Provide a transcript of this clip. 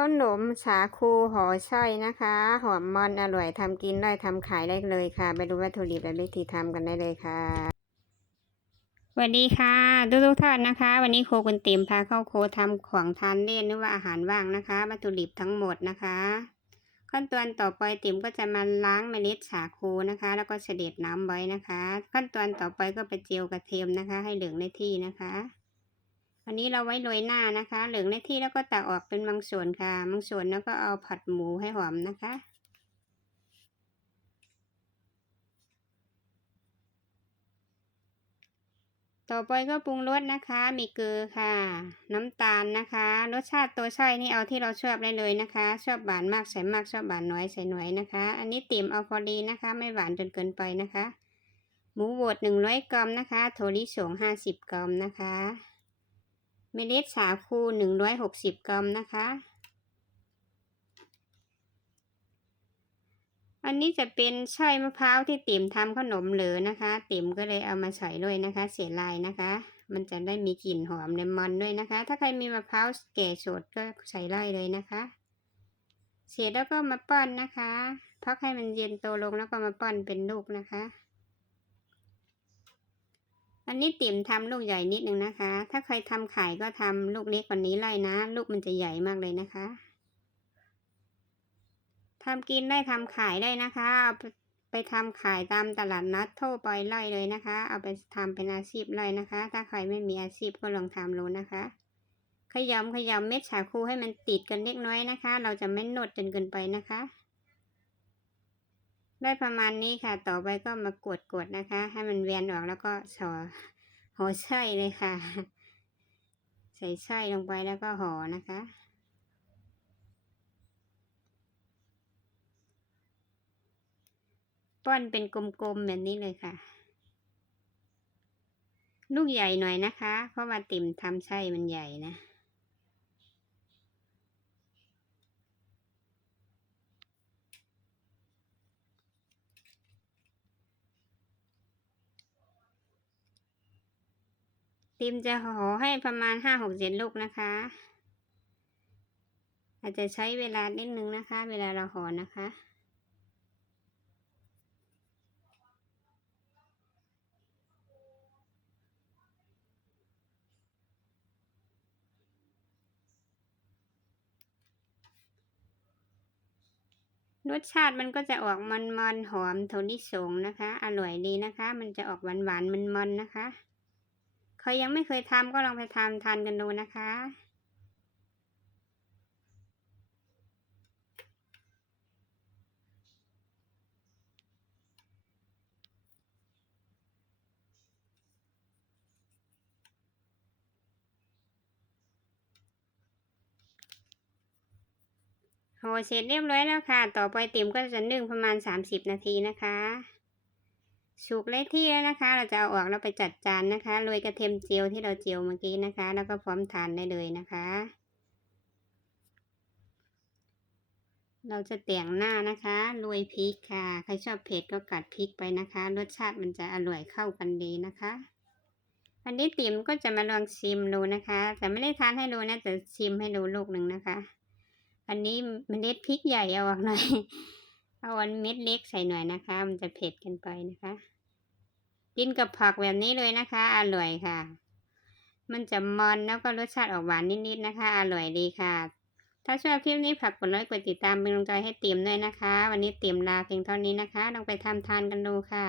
ขนมสาคูห่อไส้นะคะ หอมมอนอร่อยทำกินได้ทำขายได้เลยค่ะ ไปดูวัตถุดิบและวิธีทำกันได้เลยค่ะสวัสดีค่ะทุกทุกท่านนะคะ วันนี้โคคุณติมพาเข้าโคทำของทานเล่นหรือว่าอาหารว่างนะคะวัตถุดิบทั้งหมดนะคะ ขั้นตอนต่อไปติมก็จะมาล้างเมล็ดสาคูนะคะ แล้วก็เสด็จน้ำไว้นะคะ ขั้นตอนต่อไปก็ไปเจียวกระเทียมนะคะ ให้เหลืองในที่นะคะ อันนี้เราไว้โรยหน้านะคะ เหลืองในที่แล้วก็ตักออกเป็นบางส่วนค่ะ บางส่วนแล้วก็เอาผัดหมูให้หอมนะคะต่อไปก็ปรุงรสนะคะ มีเกลือค่ะ น้ำตาลนะคะ รสชาติตัวไส้นี่เอาที่เราชอบได้เลยนะคะ ชอบหวานมากใส่มากชอบหวานน้อยใส่น้อยนะคะ อันนี้ติ่มเอาพอดีนะคะ ไม่หวานจนเกินไปนะคะ หมูบดหนึ่งร้อยกรัมนะคะโถลิสงห้าสิบกรัมนะคะ เมล็ดสาคูหนึ่งร้อยหกสิบกรัมนะคะ อันนี้จะเป็นไส้มะพร้าวที่ติ๋มทำขนมเหลือนะคะ ติ๋มก็เลยเอามาใส่ด้วยนะคะ เสียลายนะคะ มันจะได้มีกลิ่นหอมเลมอนด้วยนะคะ ถ้าใครมีมะพร้าวแก่สดก็ใส่ไล่เลยนะคะ เสร็จแล้วก็มาปั้นนะคะ พักให้มันเย็นโตลงแล้วก็มาปั้นเป็นลูกนะคะ อันนี้ติ๋มทำลูกใหญ่นิดนึงนะคะ ถ้าใครทำขายก็ทำลูกเล็กกว่านี้ไล่นะ ลูกมันจะใหญ่มากเลยนะคะทำกินได้ทำขายได้นะคะเอาไปไปทำขายตามตลาดนัดทั่วไปไล่เลยนะคะ เอาไปทำเป็นอาชีพไล่นะคะ ถ้าใครไม่มีอาชีพก็ลองทำดูนะคะ ขยำขยำเม็ดสาคูให้มันติดกันเล็กน้อยนะคะ เราจะไม่นดจนเกินไปนะคะ ได้ประมาณนี้ค่ะ ต่อไปก็มากดกดๆนะคะ ให้มันเวียนออกแล้วก็สอห่อไส้เลยค่ะ ใส่ไส้ลงไปแล้วก็ห่อนะคะ ป้อนเป็นกลมๆแบบนี้เลยค่ะ ลูกใหญ่หน่อยนะคะ เพราะว่าติ่มทำไส้มันใหญ่นะ ติมจะห่อให้ประมาณห้าหกเจ็ดลูกนะคะ อาจจะใช้เวลานิดนึงนะคะ เวลาเราห่อนะคะรสชาติมันก็จะออกมันมันๆหอมโทนิสงนะคะ อร่อยดีนะคะ มันจะออกหวานหวานมันมันๆนะคะ ใครยังไม่เคยทำก็ลองไปทำทานกันดูนะคะโหเสร็จเรียบร้อยแล้วค่ะ ต่อไปติ๋มก็จะนึ่งประมาณ 30 นาทีนะคะ สุกเลยที่แล้วนะคะ เราจะเอาออกแล้วไปจัดจานนะคะโรยกระเทียมเจียวที่เราเจียวเมื่อกี้นะคะ แล้วก็พร้อมทานได้เลยนะคะ เราจะแต่งหน้านะคะโรยพริกค่ะ ใครชอบเผ็ดก็กัดพริกไปนะคะ รสชาติมันจะอร่อยเข้ากันดีนะคะอันนี้ติ๋มก็จะมาลองชิมดูนะคะ แต่ไม่ได้ทานให้ดูนะแต่ชิมให้ดูลูกหนึ่งนะคะ อันนี้เมล็ดพริกใหญ่เอาออกหน่อย เอาอันเม็ดเล็กใส่หน่อยนะคะ มันจะเผ็ดกันไปนะคะ กินกับผักแบบนี้เลยนะคะ อร่อยค่ะ มันจะมันแล้วก็รสชาติออกหวานนิดๆนะคะ อร่อยดีค่ะ ถ้าชอบคลิปนี้ฝากกดไลค์กดติดตามเป็นกำลังใจให้เตรียมด้วยนะคะ วันนี้เตรียมลาเพียงเท่านี้นะคะ ลองไปทำทานกันดูค่ะ